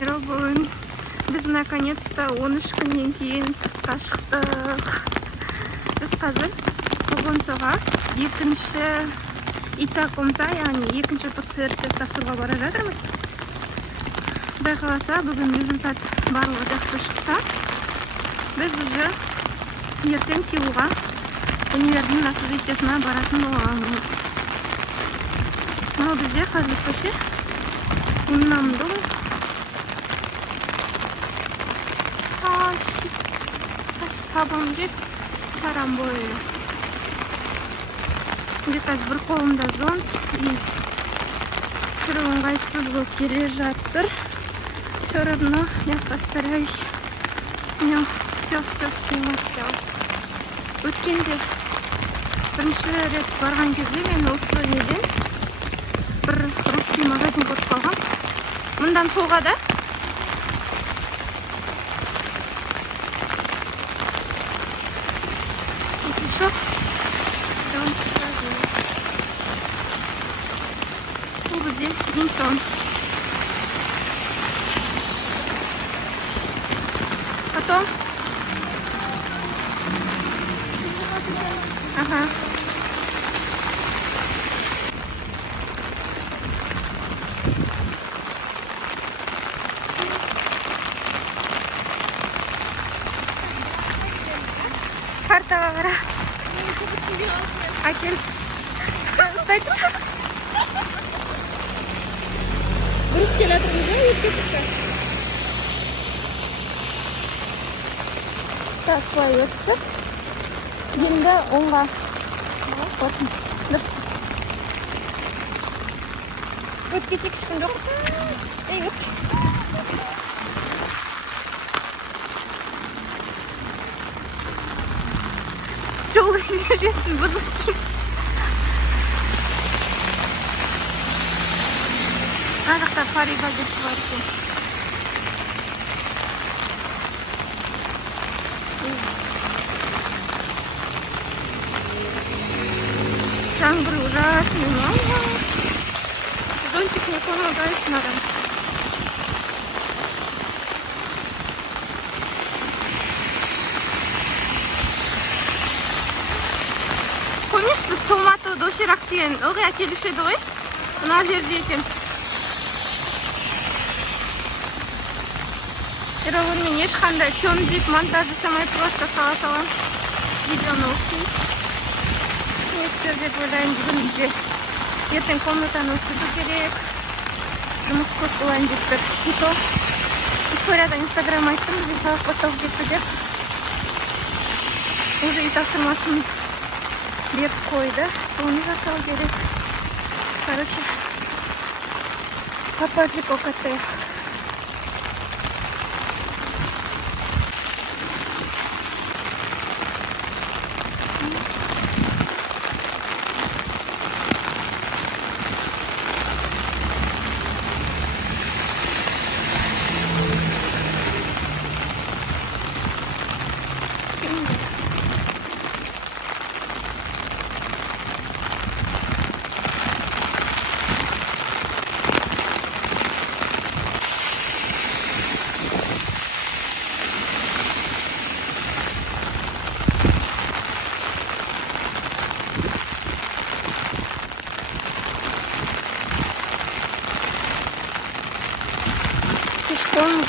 여러분, biz наконец-то 13 күннен кейін сыртқа шықтық. Біз қазір Қоғонсоға екінші ИЦА-комса, яғни екінші ПЦР тест тапсыруға бара жатырмыз. Құдай қаласа, бүгін результат барлығы жақсы шықса, біз уже ертең Сеулға универдің общежитиесіне баратын боламыз. Но бізде қазір көше 운남동 44번 집 잘 안 보여요. где-то бір қолымда зонт и түсіру ыңғайсыз болып келе жатыр. Все равно я постараюсь все снимать сейчас. Өткенде бірінші рет барған кезде мен осы неден бір русский магазин көріп қалғам. Мұндан солға да еще бұл бізде Инчон. Потом ага. Картаға қара. Әкел. Дұрыс келатырмыз ба? Өткіздікті. Так, былай өттік. Енді оңға. Дұрыс. Өтіп кетсек ешкім жоқ. Ей, өтші. Жол ережесін бұзып жүр. Ана жақта Фариба деп бар екен. Жаңбыр ужасный. Зонтик не помогает надо. Помнишь, біз томаты доширак деген ылғи әкелуші еді ғой? Мына жерде екен. 여러분, мен ешқандай темдік монтаж жасамай просто сала-салам видеоны оқиын. Естер деп ойлайын, бүгін бізде ертең комнатаны өткізу керек. Жұмыс көп болайын деп тұр. И то историяда инстаграм айттым, бізге сабақ басталып кетті деп. Уже үй тапсырмасын беріп қойды. Соны жасау керек. Короче, попади по КТ.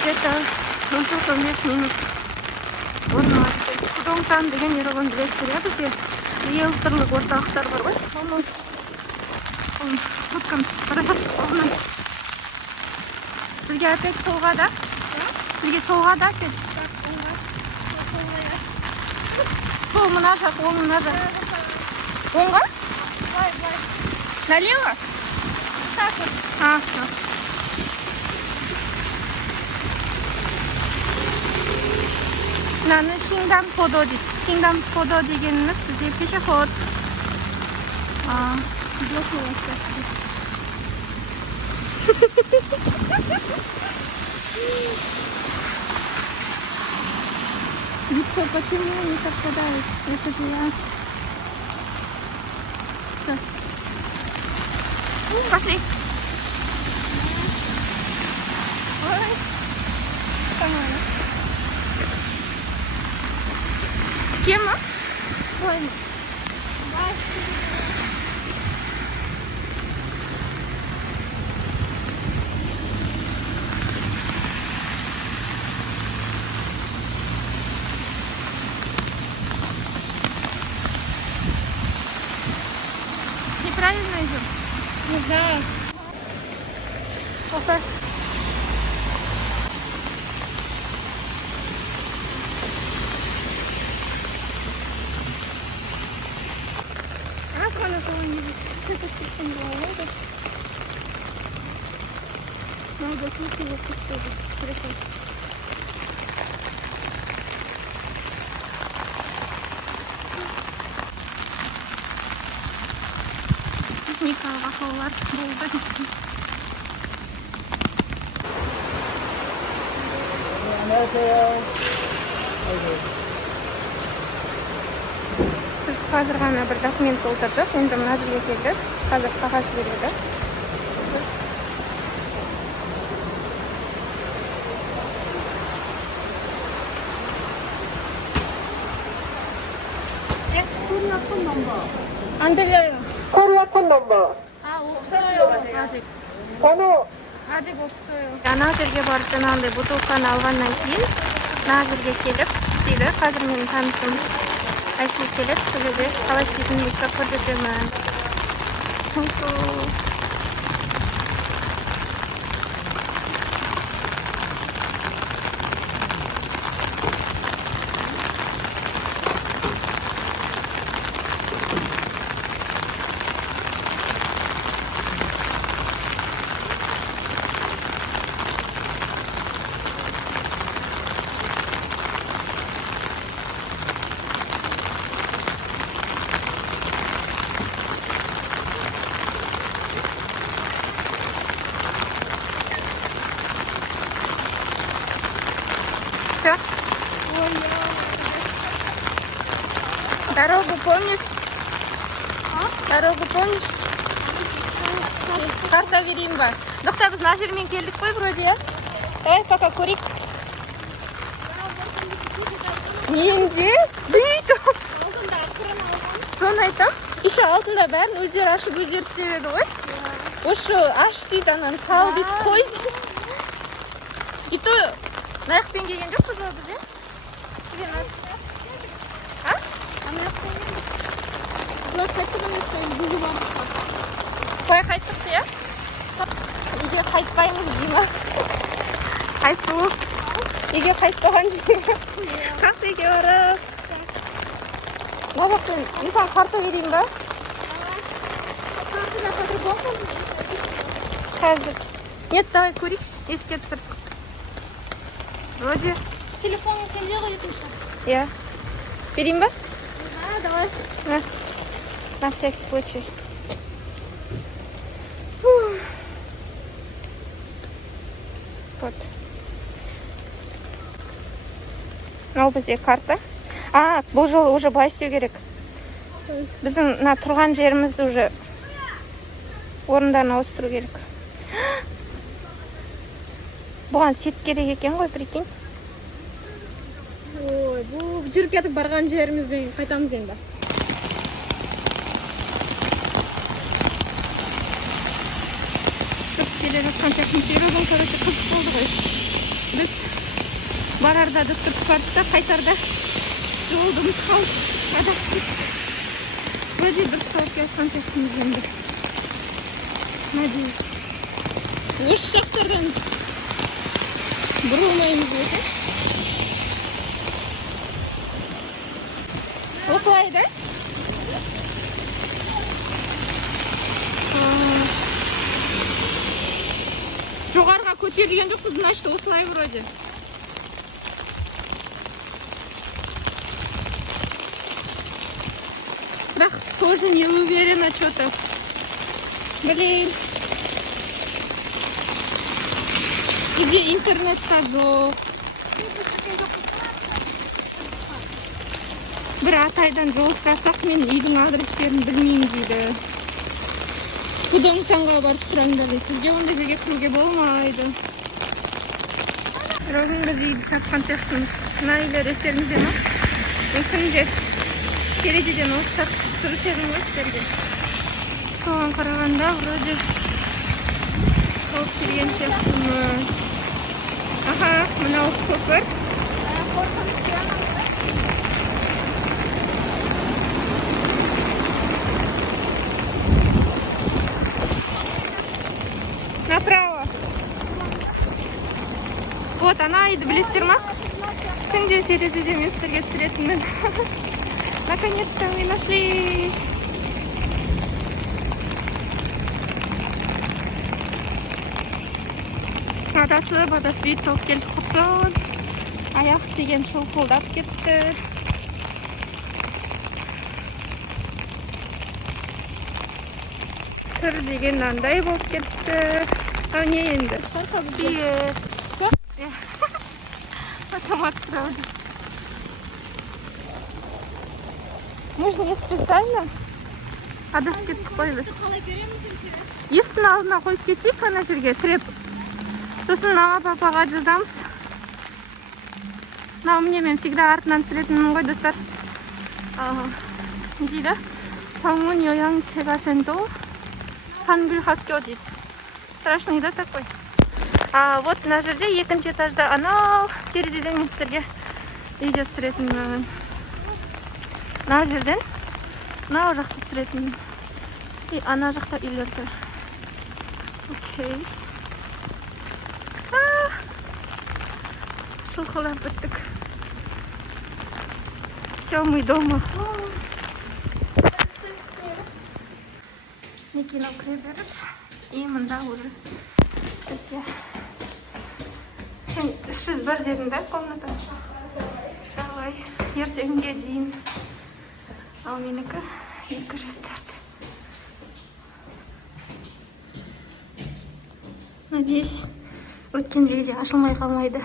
где-то 15 минут орналасты. Пудоңсан деген 여러분 білесіздер, бізде риэлторлық орталықтар бар ғой. Оның соткам түсіп бара жатыр. Бізге опять солға да? Бізге солға да опять? Сол мына жақ, ол мына жақ. Оңға? Налево? Так вот. 나는 킹담포도 дегеніміз бізде пешеход. Блоки 왔어. Лицо почему не совпадает? Это же я. Сейчас. Пошли. Ой. Тіке ма? Қойма. Неправильно идем. Не знаю. Опа. Раз ғана кого не видит. Что-то слишком головой. Надо слушать его тоже. Телефон. Техникалық ақаулар болды. Біз қазір ғана бір документ толтырдық. Енді мына жерге келдік. Қазір қағаз береді. 코리아폰 넘버. 안 들려요. 코리아폰 넘버 아, 없어요. 아직. 번호 A직 없어요. Ана жерге барып жаңағындай бутылканы алғаннан кейін мына жерге келіп істейді. Қазір менің танысым Айсел келіп, сізге қалай істейтінін бүйтіп көрсетемін. Все? Дорогу помнишь? Дорогу помнишь? Карта берейін ба? Доқта, біз мына жермен келдік қой вроде, я? Давай пока көрейік. Менде? Бүйтіп. Соны айтам. Еще алдында бәрін өздері ашып өздері істеп ғой. Ошы аш дейді, анан сал дейді, қой дейді. И то наяқпен келген жоқ қызы біз, е? А? Бұлар қайтып өтсен, бұзып алып. Қой қайттық, е? Үйге қайтпаймыз дейма. Айсұлу. Үйге қайтпаған дейма. Кафеге барып. Мабақпен, мен саған карта берейін ба? Картина по-другому? Қазір. Нет, давай көрейік. Еске түсір. Вроде. Телефонын сенде ғой етуші? Я. Берейін ба? А, давай. На всякий случай. Вот. Мынау бізде карта. А, бұл жолы уже былай істеу керек. Біздің мына тұрған жеріміз уже орындарын ауыстыру керек. Бұған сет керек екен ғой, прикинь. Ой, бұл жүріп кетіп барған жерімізбен қайтамыз енді. Біз келе жатқан техниктердің короче қызық болды ғой. Біз барарда дұрыс бардық та, қайтарда жолды қалып адастық. Вроде дұрыс қалып жатқан техниктеріміз енді. Надеюсь. Осы жақтардан бұрылмаймыз өте. Осылай да? Жоғарға көтерілген жоқпыз, значит, осылай вроде. Бірақ тоже не уверена что-то. Блин. Где интернет-то жоқ. Бір атайдан жол сұрасақ, мен үйдің адрестерін білмеймін дейді. Пудоңсанға барып сұраңдар дейді. Сізге ондай жерге кіруге болмайды. Ровнға дейін тапқан сияқтымыз. Мына естеріңізде ма? Мүмкін де терезеден отсақ тұрып едім ғой сіздерге. Соған қарағанда вроде тауып келген сияқтымыз. Аха, мынау көпір. Направо. Вот она айды, білесіздер ма? Күнде терезеде мен сіздерге түсіретінмін. Наконец-то мы нашли. Адасы үй тауып келдік құтсын. Аяқ деген шолқылдап кетті. Түр деген андай болып кетті. А не енді? Привет. Все? Автомат правда. Мы же не специально. Адасып кеттік қой біз. Естің алдына қойып кетейік ана жерге тіреп. Сосын мама папаға жазамыз. Мынау міне мен всегда артынан түсіретінмін ғой достар. Не дейді? 방문 요양 제가센도 한글 학교 дейді. Страшный, да, такой? А вот мына жерде екінші этажда анау терезеден мен сіздерге видео түсіретінмін. Мына жерден мынау жақта түсіретінмін. И ана жақта үйлер тұр. Окей. Шылқылап біттік. Все, мы дома. Некино кіреберіс. И мында уже бізде. Сен 301 дедің бе комната? Давай, ертеңге дейін. Ал менікі 204. Надеюсь, өткендегі де ашылмай қалмайды.